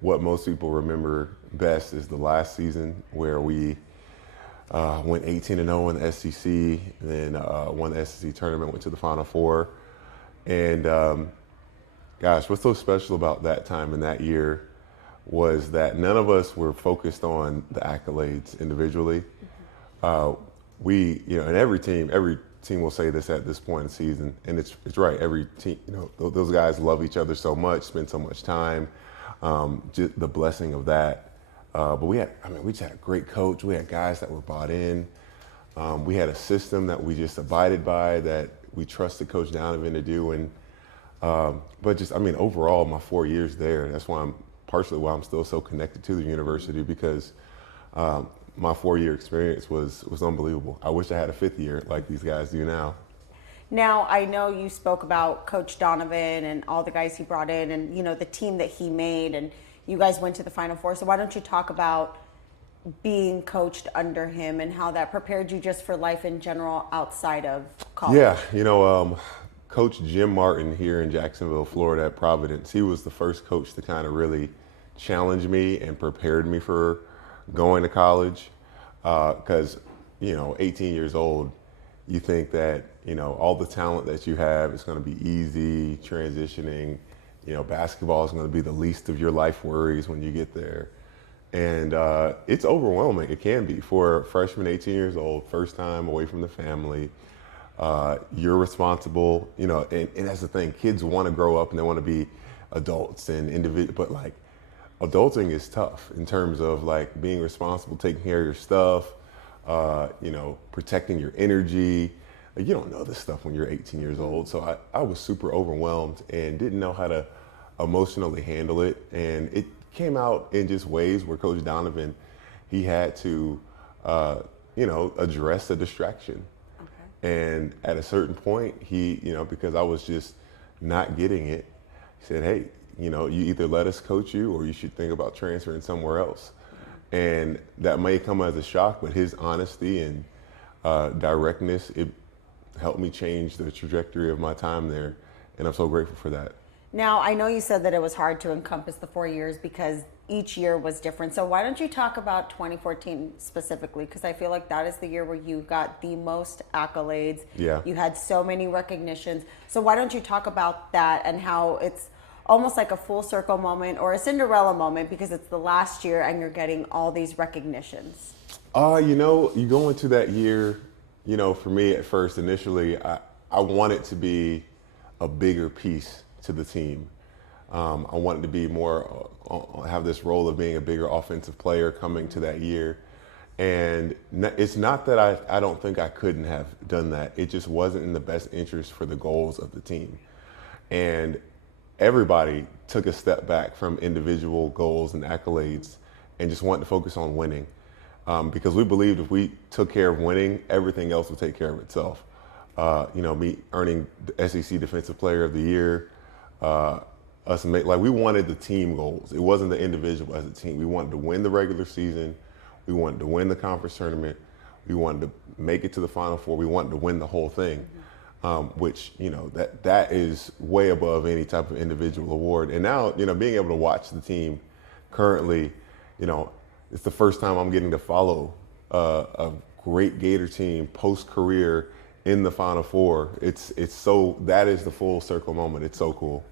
what most people remember best is the last season where we went 18-0 in the SEC, then won the SEC tournament, went to the Final Four. And gosh, what's so special about that time and that year was that none of us were focused on the accolades individually. Uh, and every team will say this at this point in the season, and it's right. Every team, those guys love each other so much, spend so much time. Just the blessing of that. But we just had a great coach. We had guys that were bought in. We had a system that we just abided by, that we trusted Coach Donovan to do. And overall, my 4 years there, that's why partially why I'm still so connected to the university, because my 4-year experience was unbelievable. I wish I had a 5th year like these guys do now. Now, I know you spoke about Coach Donovan and all the guys he brought in and, the team that he made, and you guys went to the Final Four. So why don't you talk about being coached under him and how that prepared you just for life in general outside of college? Yeah, Coach Jim Martin here in Jacksonville, Florida at Providence, he was the first coach to kind of really challenge me and prepared me for going to college. Because, 18 years old, you think that, all the talent that you have is going to be easy transitioning. Basketball is going to be the least of your life worries when you get there. And it's overwhelming. It can be for a freshman, 18 years old, first time away from the family. You're responsible, and that's the thing. Kids want to grow up and they want to be adults and individual, but like adulting is tough in terms of like being responsible, taking care of your stuff, protecting your energy. You don't know this stuff when you're 18 years old. So I was super overwhelmed and didn't know how to emotionally handle it. And it came out in just ways where Coach Donovan, he had to, address the distraction. Okay. And at a certain point, he, because I was just not getting it, he said, hey, you either let us coach you or you should think about transferring somewhere else. And that may come as a shock, but his honesty and directness, it helped me change the trajectory of my time there. And I'm so grateful for that. Now, I know you said that it was hard to encompass the 4 years because each year was different. So why don't you talk about 2014 specifically? Because I feel like that is the year where you got the most accolades. Yeah. You had so many recognitions. So why don't you talk about that and how it's almost like a full circle moment or a Cinderella moment because it's the last year and you're getting all these recognitions? You go into that year, for me at first, initially, I wanted to be a bigger piece to the team. I wanted to be more, have this role of being a bigger offensive player coming to that year. And it's not that I don't think I couldn't have done that. It just wasn't in the best interest for the goals of the team. And everybody took a step back from individual goals and accolades and just wanted to focus on winning. Because we believed if we took care of winning, everything else would take care of itself. Me earning the SEC Defensive Player of the Year, we wanted the team goals. It wasn't the individual as a team. We wanted to win the regular season. We wanted to win the conference tournament. We wanted to make it to the Final Four. We wanted to win the whole thing, which, that is way above any type of individual award. And now, being able to watch the team currently, it's the first time I'm getting to follow a great Gator team post-career in the Final Four. That is the full circle moment. It's so cool.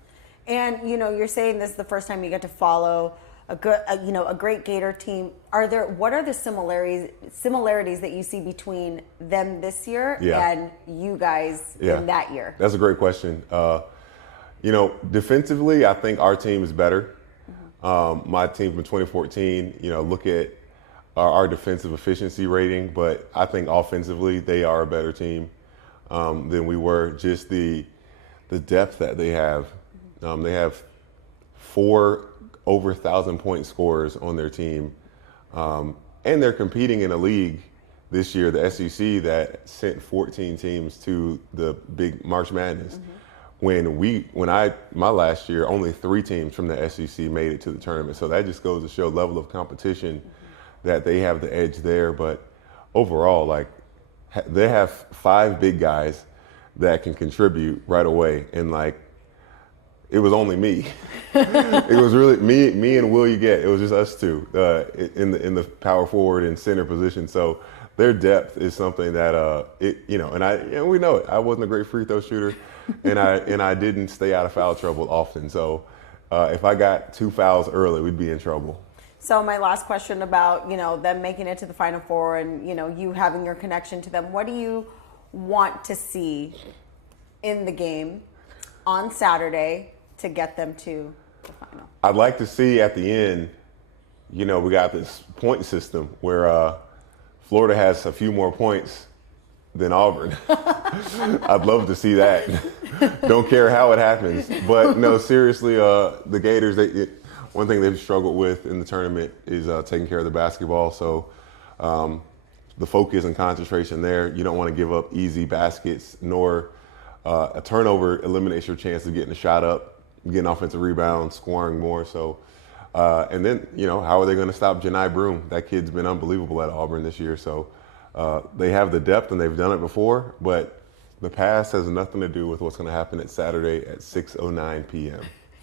And, you're saying this is the first time you get to follow a great Gator team. What are the similarities that you see between them this year and you guys in that year? That's a great question. Defensively, I think our team is better. My team from 2014, look at our defensive efficiency rating, but I think offensively they are a better team than we were. Just the depth that they have. They have 4 over 1,000-point scorers on their team, and they're competing in a league this year, the SEC, that sent 14 teams to the big March Madness. My last year, only 3 teams from the SEC made it to the tournament. So that just goes to show level of competition that they have the edge there. But overall, they have 5 big guys that can contribute right away. And it was only me. It was really me and Will You Get. It was just us two in the power forward and center position. So their depth is something that and we know it. I wasn't a great free throw shooter, and I didn't stay out of foul trouble often. So if I got 2 fouls early, we'd be in trouble. So my last question about, them making it to the Final Four and, you having your connection to them. What do you want to see in the game on Saturday to get them to the final? I'd like to see at the end, we got this point system where Florida has a few more points than Auburn. I'd love to see that. Don't care how it happens. But no, seriously, the Gators, one thing they've struggled with in the tournament is taking care of the basketball. So the focus and concentration there, you don't want to give up easy baskets, nor a turnover eliminates your chance of getting a shot up, getting offensive rebounds, scoring more. So, and then, how are they going to stop Janai Broome? That kid's been unbelievable at Auburn this year. So they have the depth and they've done it before, but the past has nothing to do with what's going to happen at Saturday at 6:09 p.m.